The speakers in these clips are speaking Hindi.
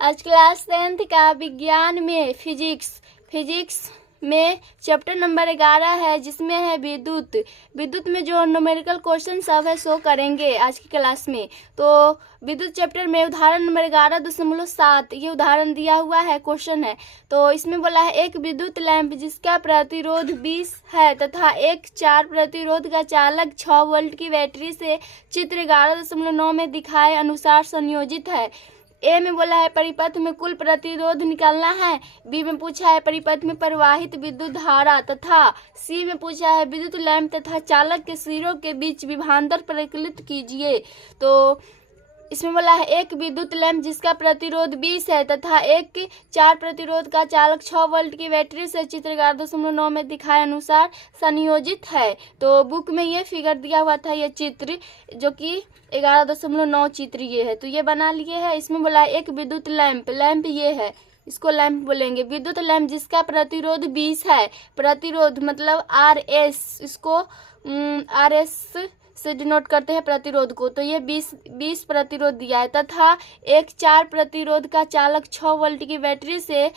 आज क्लास 10th का विज्ञान में फिजिक्स में चैप्टर नंबर 11 है, जिसमें है विद्युत में जो न्यूमेरिकल क्वेश्चन सब है सो करेंगे आज की क्लास में। तो विद्युत चैप्टर में उदाहरण नंबर 11.7 ये उदाहरण दिया हुआ है, क्वेश्चन है। तो इसमें बोला है एक विद्युत लैंप जिसका प्रतिरोध 20 है तथा एक 4 प्रतिरोध का चालक 6 वोल्ट की बैटरी से चित्र 11.9 में दिखाए अनुसार संयोजित है। ए में बोला है परिपथ में कुल प्रतिरोध निकालना है। बी में पूछा है परिपथ में प्रवाहित विद्युत धारा तथा सी में पूछा है विद्युत लैंप तथा चालक के सिरों के बीच विभवांतर परिकलित कीजिए। तो इसमें बोला है एक विद्युत लैंप जिसका प्रतिरोध 20 है तथा एक 4 प्रतिरोध का चालक 6 वोल्ट की बैटरी से चित्र 11.9 में दिखाए अनुसार संयोजित है। तो बुक में ये फिगर दिया हुआ था, ये चित्र जो कि 11.9 चित्र ये है, तो ये बना लिए है। इसमें बोला है एक विद्युत लैंप ये है, इसको लैंप बोलेंगे। विद्युत लैंप जिसका प्रतिरोध 20 है, प्रतिरोध मतलब RS, इसको RS से डिनोट करते हैं प्रतिरोध को। तो ये 20 प्रतिरोध दिया है तथा एक 4 प्रतिरोध का चालक 6 वोल्ट की बैटरी से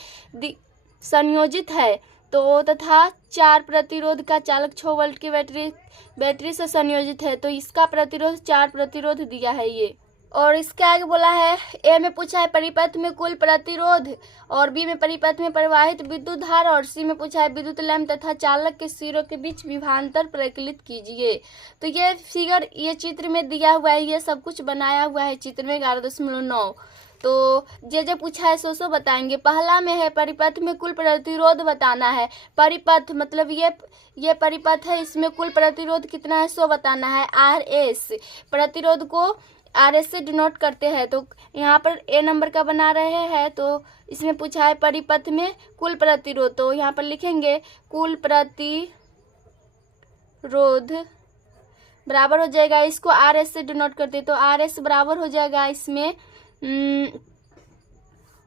संयोजित है। तो तथा 4 प्रतिरोध का चालक 6 वोल्ट की बैटरी से संयोजित है, तो इसका प्रतिरोध 4 प्रतिरोध दिया है ये। और इसके आगे बोला है ए में पूछा है परिपथ में कुल प्रतिरोध, और बी में परिपथ में प्रवाहित विद्युत धारा, और सी में पूछा है विद्युत लैंप तथा चालक के सिरों के बीच विभवांतर परिकलित कीजिए। तो ये फिगर ये चित्र में दिया हुआ है, ये सब कुछ बनाया हुआ है चित्र में 11.9। तो जे पूछा है सो बताएंगे। पहला में है परिपथ में कुल प्रतिरोध बताना है। परिपथ मतलब ये परिपथ है, इसमें कुल प्रतिरोध कितना है सो बताना है। RS प्रतिरोध को RS से डिनोट करते हैं, तो यहाँ पर ए नंबर का बना रहे हैं। तो इसमें पूछा है परिपथ में कुल प्रतिरोध, तो यहाँ पर लिखेंगे कुल प्रतिरोध बराबर हो जाएगा, इसको RS से डिनोट करते हैं, तो RS बराबर हो जाएगा, इसमें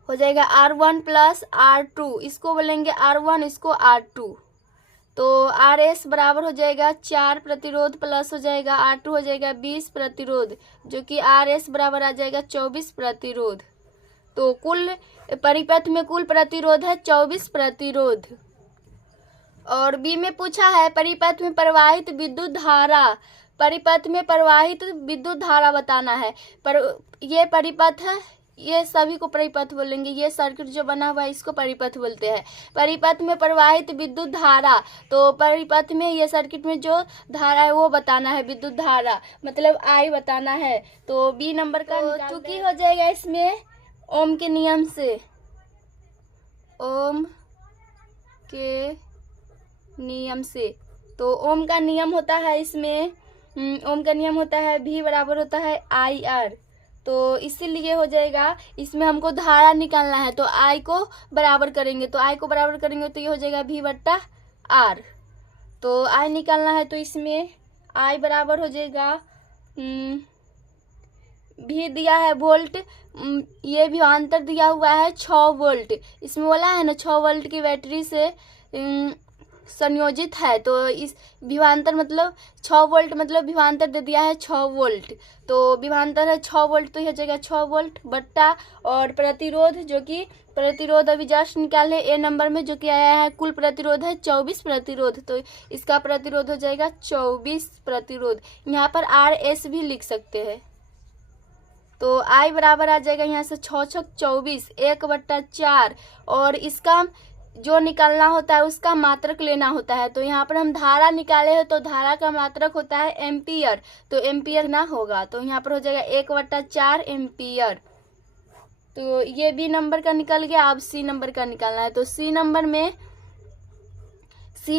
हो जाएगा R1 प्लस R2, इसको बोलेंगे R1, इसको R2। तो RS बराबर हो जाएगा 4 प्रतिरोध प्लस हो जाएगा R2 हो जाएगा 20 प्रतिरोध, जो कि RS बराबर आ जाएगा 24 प्रतिरोध। तो कुल परिपथ में कुल प्रतिरोध है 24 प्रतिरोध। और बी में पूछा है परिपथ में प्रवाहित विद्युत धारा, परिपथ में प्रवाहित विद्युत धारा बताना है। पर ये परिपथ है, ये सभी को परिपथ बोलेंगे। ये सर्किट जो बना हुआ है इसको परिपथ बोलते हैं। परिपथ में प्रवाहित विद्युत धारा, तो परिपथ में ये सर्किट में जो धारा है वो बताना है, विद्युत धारा मतलब I बताना है। तो बी नंबर का चूंकि हो जाएगा इसमें ओम के नियम से, ओम के नियम से। तो ओम का नियम होता है इसमें, ओम का नियम होता है V बराबर होता है IR। तो इसीलिए हो जाएगा, इसमें हमको धारा निकालना है तो I को बराबर करेंगे, तो I को बराबर करेंगे तो ये हो जाएगा V बट्टा R। तो I निकालना है, तो इसमें I बराबर हो जाएगा V दिया है वोल्ट, ये विभवांतर दिया हुआ है 6 वोल्ट। इसमें बोला है ना 6 वोल्ट की बैटरी से संयोजित है, तो इस विभवांतर मतलब 6 वोल्ट मतलब विभवांतर दे दिया है 6 वोल्ट। तो विभवांतर है 6 वोल्ट, तो ये हो जाएगा 6 वोल्ट बट्टा, और प्रतिरोध जो कि प्रतिरोध अभी जस्ट निकाले ए नंबर में, जो कि आया है कुल प्रतिरोध है 24 प्रतिरोध, तो इसका प्रतिरोध हो जाएगा 24 प्रतिरोध। यहाँ पर RS भी लिख सकते हैं। तो I बराबर आ जाएगा यहाँ से 6 6 24 1/4, और इसका जो निकालना होता है उसका मात्रक लेना होता है। तो यहाँ पर हम धारा निकाले हैं, तो धारा का मात्रक होता है एम्पियर, तो एम्पियर ना होगा, तो यहाँ पर हो जाएगा 1/4 एम्पियर। तो ये बी नंबर का निकल गया। अब सी नंबर का निकालना है। तो सी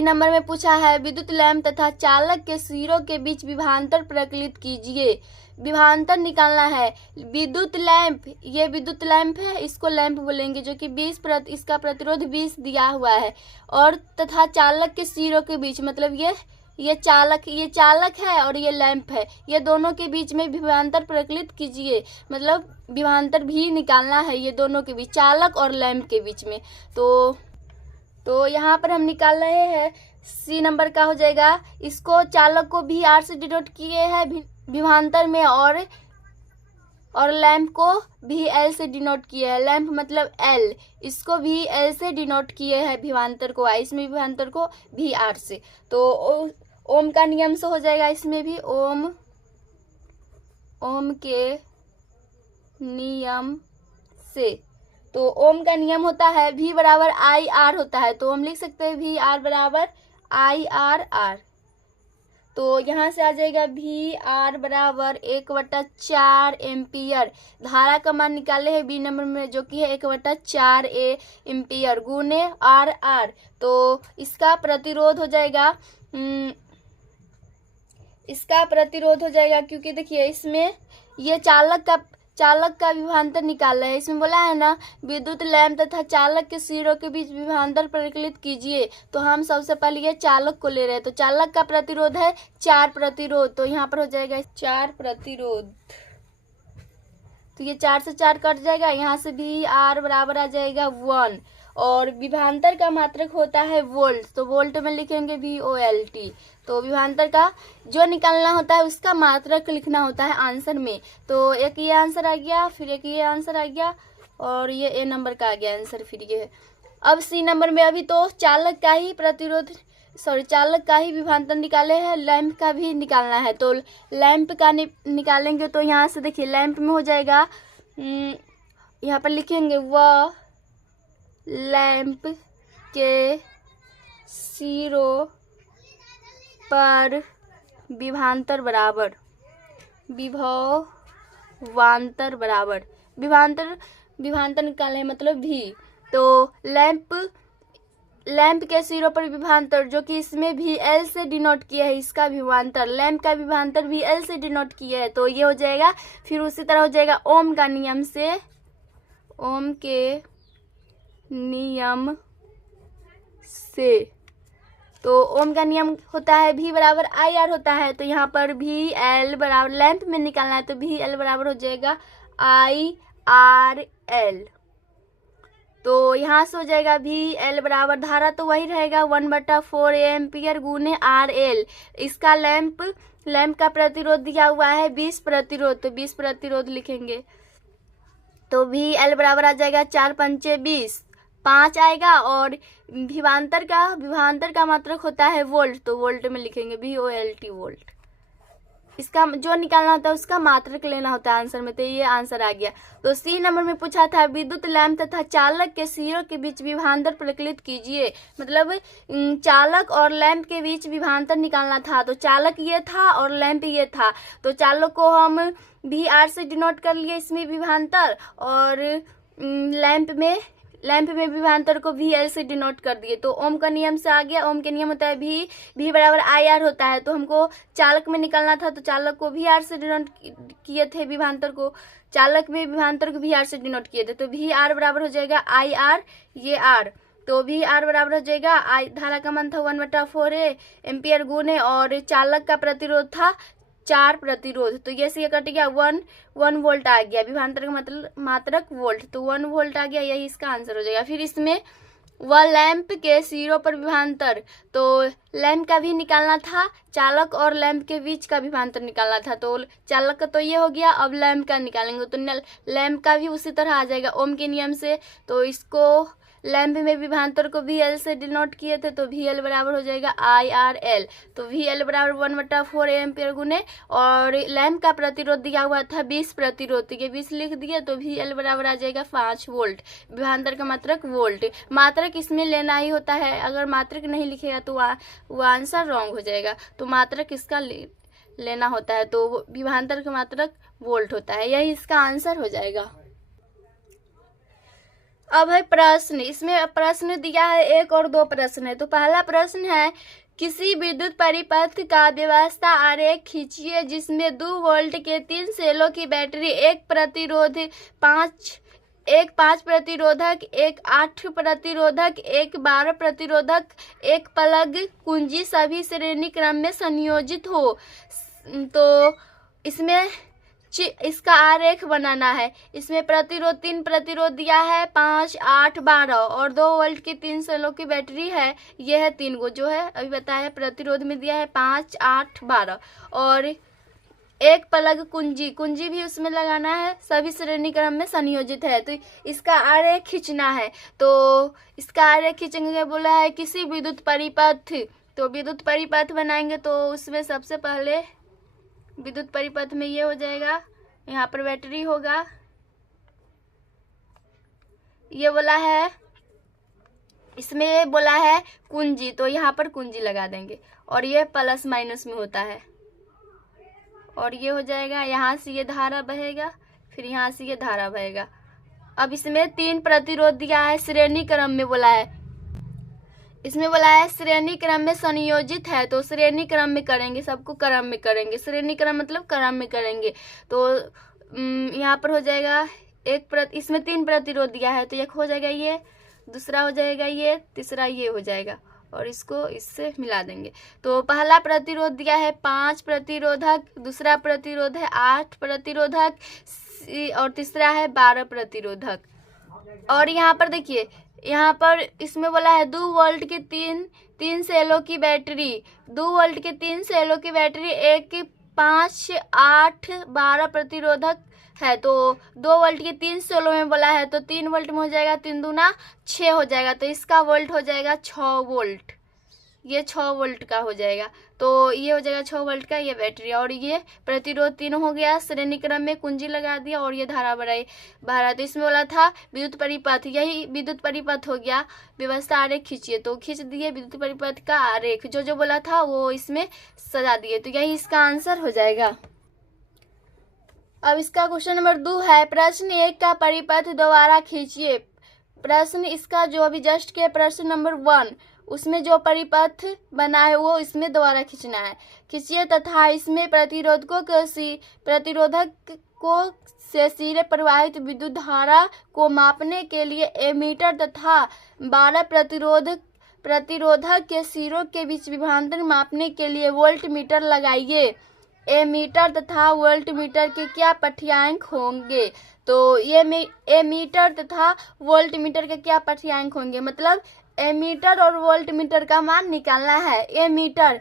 नंबर में पूछा है विद्युत लैंप तथा चालक के सिरों के बीच विभवांतर परिकलित कीजिए। विभवांतर निकालना है। विद्युत लैंप, ये विद्युत लैंप है, इसको लैंप बोलेंगे, जो कि 20 इसका प्रतिरोध 20 दिया हुआ है, और तथा चालक के सिरों के बीच मतलब ये चालक है और ये लैंप है, ये दोनों के बीच में विभवांतर परिकलित कीजिए, मतलब विभवांतर भी निकालना है ये दोनों के बीच, चालक और लैंप के बीच में। तो यहाँ पर हम निकाल रहे हैं, सी नंबर का हो जाएगा। इसको चालक को भी R से डिनोट किए हैं विभवांतर में, और और लैम्प को भी एल से डिनोट किया है। लैम्प मतलब एल, इसको भी एल से डिनोट किए हैं विभवांतर को आई, इसमें विभवांतर को भी आर से। तो ओम का नियम से हो जाएगा, इसमें भी ओम के नियम से। तो ओम का नियम होता है V बराबर आई आर होता है, तो हम लिख सकते हैं V आर बराबर आई आर आर। तो यहाँ से आ जाएगा V आर बराबर 1/4 एम्पियर। धारा का मान निकाले है B नंबर में, जो कि है 1/4 एम्पियर गुने आर आर। तो इसका प्रतिरोध हो जाएगा क्योंकि देखिए इसमें ये चालक का विभवांतर निकाला है। इसमें बोला है ना विद्युत लैंप तथा चालक के सिरों के बीच विभवांतर परिकलित कीजिए। तो हम सबसे पहले ये चालक को ले रहे हैं। तो चालक का प्रतिरोध है 4 प्रतिरोध, तो यहाँ पर हो जाएगा 4 प्रतिरोध। तो ये 4 से 4 कट जाएगा, यहाँ से भी आर बराबर आ जाएगा 1। और विभवांतर का मात्रक होता है वोल्ट, तो वोल्ट में लिखेंगे VOLT। तो विभवांतर का जो निकालना होता है उसका मात्रक लिखना होता है आंसर में। तो एक ये आंसर आ गया, फिर एक ये आंसर आ गया, और ये ए नंबर का आ गया आंसर। फिर ये है अब सी नंबर में, अभी तो चालक का ही विभवांतर निकाले हैं, लैंप का भी निकालना है। तो लैंप का निकालेंगे तो यहाँ से देखिए लैंप में हो जाएगा, यहाँ पर लिखेंगे वह लैंप के सिरों पर विभवांतर बराबर विभवांतर निकाले मतलब V। तो लैंप के सिरों पर विभवांतर, जो कि इसमें भी L से डिनोट किया है, इसका विभवांतर लैंप का विभवांतर भी L से डिनोट किया है, तो ये हो जाएगा। फिर उसी तरह हो जाएगा ओम के नियम से। तो ओम का नियम होता है V बराबर आई आर होता है। तो यहाँ पर भी L बराबर लैंप में निकालना है, तो भी L बराबर हो जाएगा आई आर एल। तो यहाँ से हो जाएगा भी L बराबर, धारा तो वही रहेगा 1/4 एम्पियर गुने आर एल। इसका लैंप का प्रतिरोध दिया हुआ है 20 प्रतिरोध, तो 20 प्रतिरोध लिखेंगे। तो भी L बराबर आ जाएगा 4 पंचे 20, 5 आएगा। और विभवांतर का मात्रक होता है वोल्ट, तो वोल्ट में लिखेंगे VOLT वोल्ट। इसका जो निकालना होता है उसका मात्रक लेना होता है आंसर में, तो ये आंसर आ गया। तो सी नंबर में पूछा था विद्युत लैंप तथा चालक के सिरों के बीच विभवांतर परिकलित कीजिए, मतलब चालक और लैंप के बीच विभवांतर निकालना था। तो चालक ये था और लैंप ये था, तो चालक को हम VR से डिनोट कर लिए इसमें विभवांतर, और लैंप में विभवांतर को VL से डिनोट कर दिए। तो ओम का नियम से आ गया। ओम के नियम होता है V बराबर IR होता है। तो हमको चालक में निकालना था, तो चालक को VR से डिनोट किए थे, विभवांतर को चालक में विभवांतर को VR से डिनोट किए थे। तो VR बराबर हो जाएगा IR, ये R। तो VR बराबर हो जाएगा धारा का मान था 1/4 एम्पियर गुने, और चालक का प्रतिरोध था 4 प्रतिरोध। तो ये से कट गया 1 वोल्ट आ गया, विभवांतर का मतलब मात्रक वोल्ट, तो 1 वोल्ट आ गया, यही इसका आंसर हो जाएगा। फिर इसमें वह लैंप के सिरों पर विभवांतर, तो लैंप का भी निकालना था, चालक और लैंप के बीच का विभवांतर निकालना था। तो चालक का तो ये हो गया, अब लैंप का निकालेंगे, तो लैंप का भी उसी तरह आ जाएगा ओम के नियम से। तो इसको लैंप में विभवांतर को VL से डिनोट किए थे, तो VL बराबर हो जाएगा IRL। तो VL बराबर 1/4 एम्पियर गुने, और लैंप का प्रतिरोध दिया हुआ था 20 प्रतिरोध, तो ये 20 लिख दिए। तो VL बराबर आ जाएगा 5 वोल्ट, विभवांतर का मात्रक वोल्ट। मात्रक इसमें लेना ही होता है, अगर मात्रक नहीं लिखेगा तो वो आंसर रॉन्ग हो जाएगा। तो मात्रक इसका लेना होता है, तो विभवांतर का मात्रक वोल्ट होता है, यही इसका आंसर हो जाएगा। अब है प्रश्न, इसमें प्रश्न दिया है 1 और 2 प्रश्न है। तो पहला प्रश्न है, किसी विद्युत परिपथ का व्यवस्था आरेख खींचिए जिसमें 2 वोल्ट के 3 सेलों की बैटरी, एक 5 प्रतिरोधक, एक 8 प्रतिरोधक, एक 12 प्रतिरोधक, एक प्लग कुंजी सभी श्रेणी क्रम में संयोजित हो। तो इसमें इसका आरेख बनाना है। इसमें प्रतिरोध 3 प्रतिरोध दिया है 5, 8, 12, और 2 वोल्ट की 3 सेलों की बैटरी है, यह है 3 गो जो है अभी बताया। प्रतिरोध में दिया है 5, 8, 12, और एक पलग कुंजी, कुंजी भी उसमें लगाना है, सभी श्रेणी क्रम में संयोजित है। तो इसका आरेख खींचना है। तो इसका आरेख खींचेंगे, बोला है किसी विद्युत परिपथ। तो विद्युत परिपथ बनाएंगे तो उसमें सबसे पहले विद्युत परिपथ में ये हो जाएगा, यहाँ पर बैटरी होगा, ये बोला है, इसमें ये बोला है कुंजी, तो यहाँ पर कुंजी लगा देंगे। और ये प्लस माइनस में होता है, और ये हो जाएगा, यहाँ से ये धारा बहेगा, फिर यहाँ से ये धारा बहेगा। अब इसमें 3 प्रतिरोध दिया है, श्रेणी क्रम में बोला है, इसमें बोला है श्रेणी क्रम में संयोजित है। तो श्रेणी क्रम में करेंगे, सबको क्रम में करेंगे, श्रेणी क्रम मतलब क्रम में करेंगे। तो यहाँ पर हो जाएगा इसमें 3 प्रतिरोध दिया है, तो एक हो जाएगा ये, दूसरा हो जाएगा ये, तीसरा ये हो जाएगा, और इसको इससे मिला देंगे। तो पहला प्रतिरोध दिया है 5 प्रतिरोधक, दूसरा प्रतिरोध है 8 प्रतिरोधक, और तीसरा है 12 प्रतिरोधक। और यहाँ पर देखिए, यहाँ पर इसमें बोला है 2 वोल्ट की 3 सेलों की बैटरी, 2 वोल्ट के 3 सेलों की बैटरी, एक 5, 8, 12 प्रतिरोधक है। तो 2 वोल्ट की 3 सेलों में बोला है, तो 3 वोल्ट में हो जाएगा, 3 दूना 6 हो जाएगा। तो इसका वोल्ट हो जाएगा 6 वोल्ट, ये 6 वोल्ट का हो जाएगा। तो ये हो जाएगा 6 वोल्ट का, ये बैटरी। और ये प्रतिरोध 3 हो गया, श्रेणी क्रम में कुंजी लगा दिया, और ये धारा बढ़ाई। तो इसमें बोला था विद्युत परिपथ, यही विद्युत परिपथ हो गया। व्यवस्था आरेख खींचिए, तो खींच दिए विद्युत परिपथ का आरेख, जो बोला था वो इसमें सजा दिए। तो यही इसका आंसर हो जाएगा। अब इसका क्वेश्चन नंबर 2 है, प्रश्न 1 का परिपथ दोबारा खींचिए। प्रश्न इसका जो अभी जस्ट के प्रश्न नंबर 1, उसमें जो परिपथ बना है वो इसमें दोबारा खींचना है। खींचिए तथा इसमें प्रतिरोधक को से सिरे प्रवाहित विद्युत धारा को मापने के लिए एमीटर तथा 12 प्रतिरोधक के सिरों के बीच विभवांतर मापने के लिए वोल्ट मीटर लगाइए। एमीटर तथा वोल्ट मीटर के क्या पाठ्यांक होंगे? तो ये एमीटर तथा वोल्ट मीटर के क्या पाठ्यांक होंगे, मतलब एमीटर और वोल्ट मीटर का मान निकालना है। एमीटर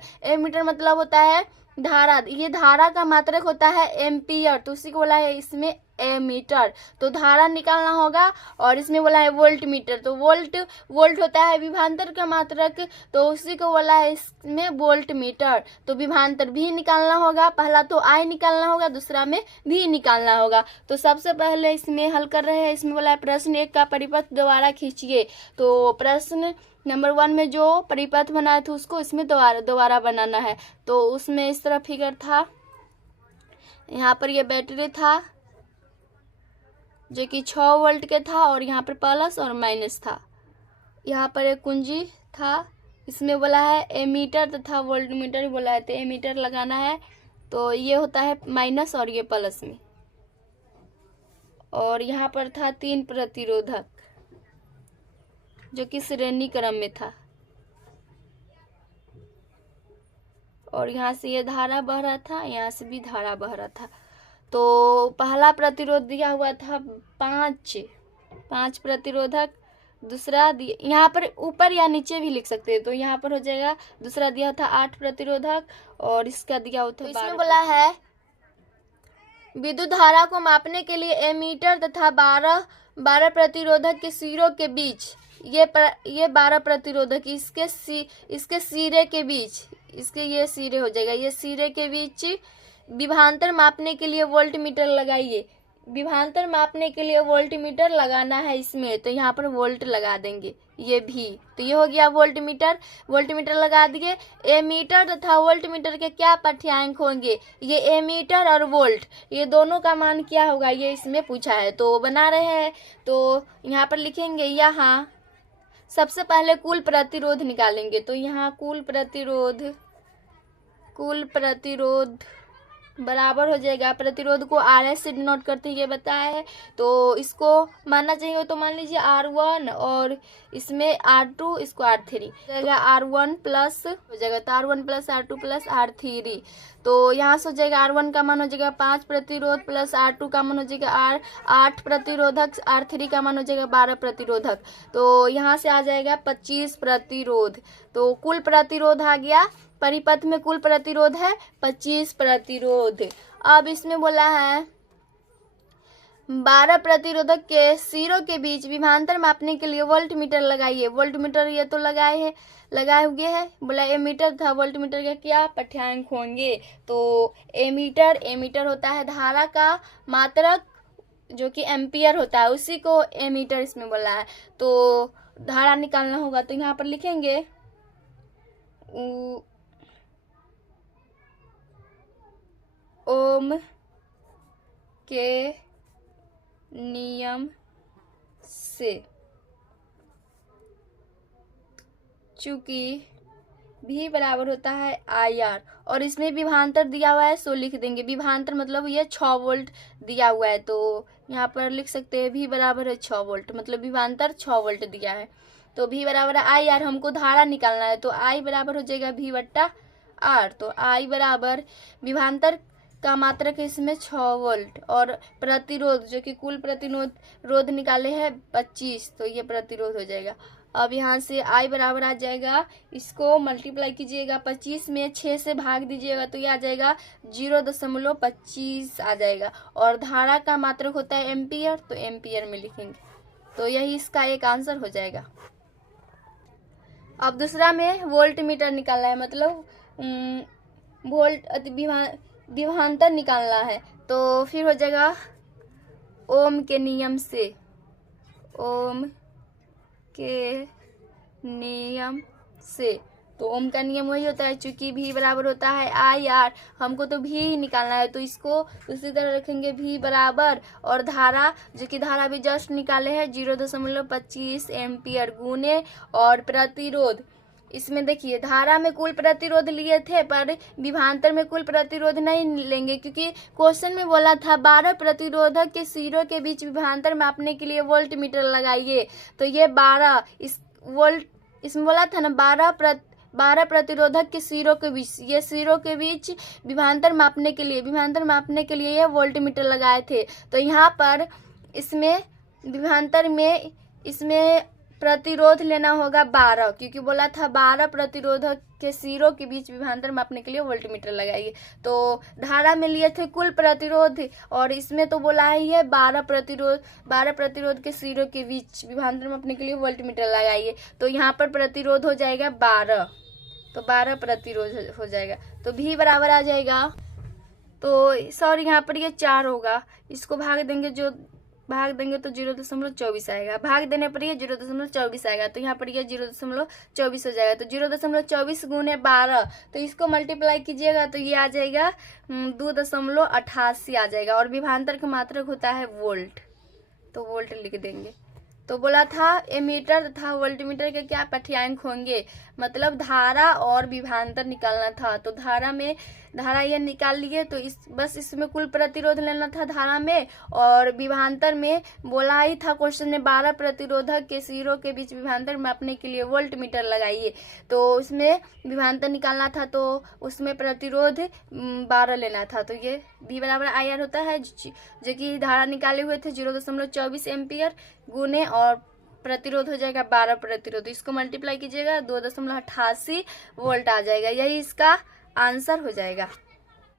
मतलब होता है धारा, ये धारा का मात्रक होता है एम्पियर, तो उसी को बोला है इसमें एमीटर। तो धारा निकालना होगा। और इसमें बोला है वोल्ट मीटर, तो वोल्ट होता है विभवांतर का मात्रक, तो उसी को बोला है इसमें वोल्ट मीटर। तो विभवांतर भी निकालना होगा, पहला तो आई निकालना होगा, दूसरा में भी निकालना होगा। तो सबसे पहले इसमें हल कर रहे हैं। इसमें बोला है प्रश्न 1 का परिपथ दोबारा खींचिए। तो प्रश्न नंबर 1 में जो परिपथ बनाया था उसको इसमें दोबारा बनाना है। तो उसमें इस तरह फिगर था, यहाँ पर ये बैटरी था जो कि 6 वोल्ट के था, और यहाँ पर प्लस और माइनस था। यहाँ पर एक कुंजी था, इसमें बोला है एमीटर तथा वोल्ट मीटर बोला है, तो एमीटर लगाना है। तो ये होता है माइनस और ये प्लस में। और यहाँ पर था 3 प्रतिरोधक जो कि श्रेणी क्रम में था, और यहाँ से ये धारा बह रहा था, यहाँ से भी धारा बह रहा था। तो पहला प्रतिरोध दिया हुआ था 5 प्रतिरोधक, दूसरा यहाँ पर ऊपर या नीचे भी लिख सकते हैं, तो यहाँ पर हो जाएगा। दूसरा दिया था 8 प्रतिरोधक, और इसका दिया हुआ था 12। इसमें बोला है विद्युत धारा को मापने के लिए एमीटर तथा 12 प्रतिरोधक के सिरों के बीच, ये 12 प्रतिरोधक इसके सिरे के बीच, इसके ये सिरे हो जाएगा, ये सिरे के बीच विभवांतर मापने के लिए वोल्ट मीटर लगाइए। विभवांतर मापने के लिए वोल्ट मीटर लगाना है इसमें, तो यहाँ पर वोल्ट लगा देंगे ये भी। तो ये हो गया वोल्ट मीटर लगा दिए। एमीटर तथा वोल्ट मीटर के क्या पाठ्यांक होंगे? ये एमीटर और वोल्ट, ये दोनों का मान क्या होगा, ये इसमें पूछा है। तो बना रहे हैं, तो यहाँ पर लिखेंगे, यहाँ सबसे पहले कुल प्रतिरोध निकालेंगे। तो यहाँ कुल प्रतिरोध बराबर हो जाएगा, प्रतिरोध को RS से डिनोट करते ये बताया है, तो इसको मानना चाहिए। तो मान लीजिए R1 और इसमें R2, इसको R3 हो जाएगा, R1 प्लस हो जाएगा, तो R1 plus R2 plus R3। तो यहाँ से हो जाएगा R1 का मान हो जाएगा 5 प्रतिरोध प्लस R2 का मान हो जाएगा 8 प्रतिरोधक, R3 का मान हो जाएगा 12 प्रतिरोधक। तो यहाँ से आ जाएगा 25 प्रतिरोध। तो कुल प्रतिरोध आ गया, परिपथ में कुल प्रतिरोध है 25 प्रतिरोध। अब इसमें बोला है 12 प्रतिरोधक के सिरों के बीच विभवांतर मापने के लिए वोल्टमीटर लगाइए। वोल्टमीटर ये तो लगाए हुए है, बोला एमीटर था, वोल्टमीटर के क्या पाठ्यांक होंगे। तो एमीटर होता है धारा का मात्रक जो कि एम्पियर होता है, उसी को एमीटर इसमें बोला है। तो धारा निकालना होगा तो यहाँ पर लिखेंगे ओम के नियम से, चूंकि भी बराबर होता है IR और इसमें विभवांतर दिया हुआ है सो लिख देंगे। विभवांतर मतलब ये 6 वोल्ट दिया हुआ है, तो यहाँ पर लिख सकते हैं भी बराबर है 6 वोल्ट, मतलब विभवांतर 6 वोल्ट दिया है। तो भी बराबर है IR, हमको धारा निकालना है तो I बराबर हो जाएगा V बट्टा R। तो I बराबर विभवांतर का मात्रक इसमें 6 वोल्ट और प्रतिरोध जो कि कुल प्रतिरोध निकाले हैं 25, तो ये प्रतिरोध हो जाएगा। अब यहाँ से I बराबर आ जाएगा, इसको मल्टीप्लाई कीजिएगा 25 में 6 से भाग दीजिएगा तो ये आ जाएगा 0.25 आ जाएगा। और धारा का मात्रक होता है एम्पियर, तो एम्पियर में लिखेंगे, तो यही इसका एक आंसर हो जाएगा। अब दूसरा में वोल्ट मीटर निकालना है, मतलब वोल्ट विभवांतर निकालना है। तो फिर हो जाएगा ओम के नियम से, ओम के नियम से। तो ओम का नियम वही होता है, चूंकि भी बराबर होता है IR, हमको तो भी ही निकालना है तो इसको उसी तरह रखेंगे भी बराबर, और धारा जो कि धारा भी जस्ट निकाले हैं 0.25 एम्पियर गुने और प्रतिरोध। इसमें देखिए धारा में कुल प्रतिरोध लिए थे पर विभवांतर में कुल प्रतिरोध नहीं लेंगे, क्योंकि क्वेश्चन में बोला था 12 प्रतिरोधक के सिरों के बीच विभवांतर मापने के लिए वोल्ट मीटर लगाइए। तो ये 12 इसमें बोला था ना 12 प्रतिरोधक के सिरों के बीच, ये सिरों के बीच विभवांतर मापने के लिए ये वोल्ट मीटर लगाए थे। तो यहाँ पर इसमें विभवांतर में इसमें प्रतिरोध लेना होगा 12, क्योंकि बोला था 12 प्रतिरोधक के सिरों के बीच विभवांतर मापने के लिए वोल्टमीटर लगाइए। तो धारा में लिए थे कुल प्रतिरोध और इसमें तो बोला ही है 12 प्रतिरोध के सिरों के बीच विभवांतर मापने के लिए वोल्टमीटर लगाइए। तो यहाँ पर प्रतिरोध हो जाएगा 12, तो 12 प्रतिरोध हो जाएगा। तो भी बराबर आ जाएगा, तो सॉरी यहाँ पर ये 4 होगा, इसको भाग देंगे तो 0.24 आएगा, भाग देने पर ये 0.24 आएगा, तो यहाँ पर ये 0.24 हो जाएगा। तो 0.24 गुने 12, तो इसको मल्टीप्लाई कीजिएगा तो ये आ जाएगा 2.88 आ जाएगा। और विभवांतर का मात्रक होता है वोल्ट, तो वोल्ट लिख देंगे। तो बोला था एमीटर तथा वोल्टमीटर के क्या पाठ्यांक होंगे, मतलब धारा और विभवांतर निकालना था। तो धारा ये निकाल लिए, तो बस इसमें कुल प्रतिरोध लेना था धारा में, और विभवांतर में बोला ही था क्वेश्चन में 12 प्रतिरोधक के सिरों के बीच विभवांतर मापने के लिए वोल्टमीटर लगाइए। तो उसमें विभवांतर निकालना था तो उसमें प्रतिरोध 12 लेना था। तो ये भी बराबर IR होता है, जो कि धारा निकाले हुए थे 0.24 एम्पियर गुने और प्रतिरोध हो जाएगा 12 प्रतिरोध, इसको मल्टीप्लाई कीजिएगा 2.88 वोल्ट आ जाएगा। यही इसका आंसर हो जाएगा।